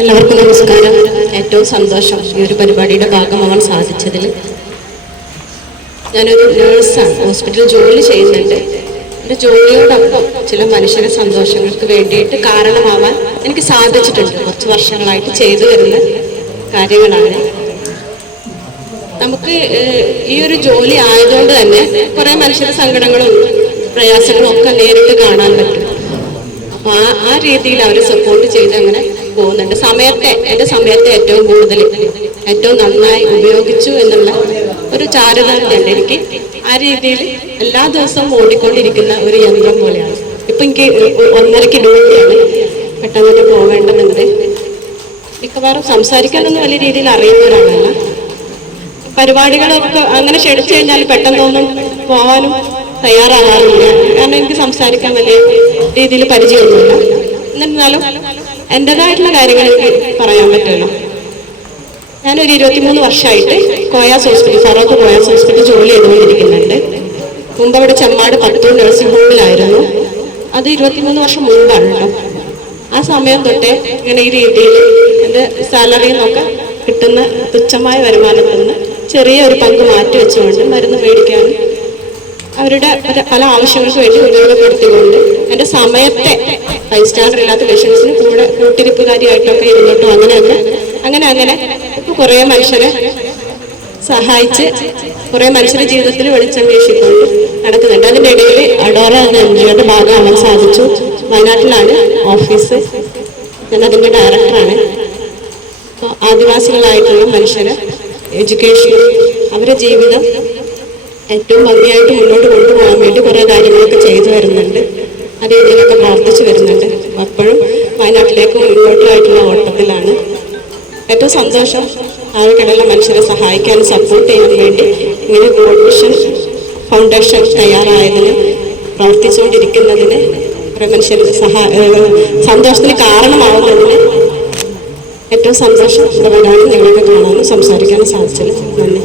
എല്ലാവർക്കും നമസ്കാരം. ഏറ്റവും സന്തോഷം ഈ ഒരു പരിപാടിയുടെ ഭാഗമാവാൻ സാധിച്ചതിൽ. ഞാനൊരു നേഴ്സാണ് ഹോസ്പിറ്റലിൽ ജോലി ചെയ്യുന്നുണ്ട്. എന്റെ ജോലിയോടൊപ്പം ചില മനുഷ്യരുടെ സന്തോഷങ്ങൾക്ക് വേണ്ടിയിട്ട് കാരണമാവാൻ എനിക്ക് സാധിച്ചിട്ടുണ്ട്. കുറച്ച് വർഷങ്ങളായിട്ട് ചെയ്തു വരുന്ന കാര്യങ്ങളാണ്. നമുക്ക് ഈ ഒരു ജോലി ആയതുകൊണ്ട് തന്നെ കുറെ മനുഷ്യരുടെ സങ്കടങ്ങളും പ്രയാസങ്ങളും ഒക്കെ നേരിട്ട് കാണാൻ പറ്റും. അപ്പൊ ആ ആ രീതിയിൽ അവരെ സപ്പോർട്ട് ചെയ്ത് അങ്ങനെ പോകുന്നുണ്ട്. സമയത്തെ എന്റെ സമയത്തെ ഏറ്റവും കൂടുതൽ ഏറ്റവും നന്നായി ഉപയോഗിച്ചു എന്നുള്ള ഒരു ചാരുതാർത്ഥ്യമുണ്ട് എനിക്ക് ആ രീതിയിൽ എല്ലാ ദിവസവും ഓടിക്കൊണ്ടിരിക്കുന്ന ഒരു യന്ത്രം പോലെയാണ്. ഇപ്പം എനിക്ക് ഒന്നരക്ക് ഡ്യൂട്ടിയാണ്. പെട്ടെന്ന് തന്നെ പോവേണ്ടതുണ്ട് മിക്കവാറും സംസാരിക്കാനൊന്നും വലിയ രീതിയിൽ അറിയുന്ന ഒരാളല്ല. പരിപാടികളൊക്കെ അങ്ങനെ ക്ഷണിച്ചു കഴിഞ്ഞാൽ പെട്ടെന്നൊന്നും പോകാനും തയ്യാറാകാറില്ല. കാരണം എനിക്ക് സംസാരിക്കാൻ വലിയ രീതിയിൽ പരിചയമൊന്നുമില്ല. എന്നിരുന്നാലും എന്റെതായിട്ടുള്ള കാര്യങ്ങൾ പറയാൻ പറ്റുമല്ലോ. ഞാനൊരു ഇരുപത്തിമൂന്ന് വർഷമായിട്ട് കോയാസ് ഹോസ്പിറ്റൽ ഫറോക്ക് കോയാസ് ഹോസ്പിറ്റൽ ജോലി ചെയ്തുകൊണ്ടിരിക്കുന്നുണ്ട്. മുമ്പ് അവിടെ ചെമ്മാട് പത്തൂർ നഴ്സിംഗ് ഹോമിലായിരുന്നു അത് ഇരുപത്തിമൂന്ന് വർഷം മുമ്പാണ് കേട്ടോ ആ സമയം തൊട്ടേ ഇങ്ങനെ ഈ രീതിയിൽ എന്റെ സാലറിയിൽ നിന്നൊക്കെ കിട്ടുന്ന തുച്ഛമായ വരുമാനത്തിൽ നിന്ന് ചെറിയ ഒരു പങ്ക് മാറ്റി വെച്ചുകൊണ്ട് മരുന്ന് മേടിക്കാനും അവരുടെ പല- ആവശ്യങ്ങൾക്ക് വേണ്ടി ഉപയോഗപ്പെടുത്തിക്കൊണ്ട് എന്റെ സമയത്തെ ഫൈവ് സ്റ്റാർ ഇല്ലാത്ത പേഷ്യൻസിന് കൂടെ കൂട്ടിരിപ്പുകാരിയായിട്ടൊക്കെ ഇരുന്നിട്ടും അങ്ങനെയൊക്കെ അങ്ങനെ അങ്ങനെ ഇപ്പൊ കുറേ മനുഷ്യരെ സഹായിച്ച് കുറേ മനുഷ്യരുടെ ജീവിതത്തിൽ വെളിച്ചം വീശിക്കൊണ്ട് നടക്കുന്നുണ്ട്. അതിന്റെ ഇടയിൽ അഡോറ എന്ന എൻ ജിയുടെ ഭാഗമാവാൻ സാധിച്ചു. വയനാട്ടിലാണ് ഓഫീസ്. ഞാൻ അതിന്റെ ഡയറക്ടറാണ്. ആദിവാസികളായിട്ടുള്ള മനുഷ്യരെ എഡ്യൂക്കേഷൻ അവരുടെ ജീവിതം ഏറ്റവും ഭംഗിയായിട്ട് മുന്നോട്ട് കൊണ്ടുപോകാൻ വേണ്ടി കുറേ കാര്യങ്ങളൊക്കെ ചെയ്തു വരുന്നുണ്ട്. ആ രീതിയിലൊക്കെ പ്രാർത്ഥിച്ചു വരുന്നുണ്ട്. അപ്പോഴും വയനാട്ടിലേക്ക് മുന്നോട്ടുമായിട്ടുള്ള ഓട്ടത്തിലാണ്. ഏറ്റവും സന്തോഷം ആൾക്കിടയിലുള്ള മനുഷ്യരെ സഹായിക്കാൻ സപ്പോർട്ട് ചെയ്യാൻ വേണ്ടി ഇങ്ങനെ ഗോൾഡ് ഫൗണ്ടേഷൻ തയ്യാറായതിന് പ്രവർത്തിച്ചുകൊണ്ടിരിക്കുന്നതിന് കുറേ മനുഷ്യർ സഹായ സന്തോഷത്തിന് കാരണമാവുന്നതിന് ഏറ്റവും സന്തോഷം ഇവിടെ വരാനും നിങ്ങളൊക്കെ കാണാനും സംസാരിക്കാനും സാധിച്ചത് നന്ദി.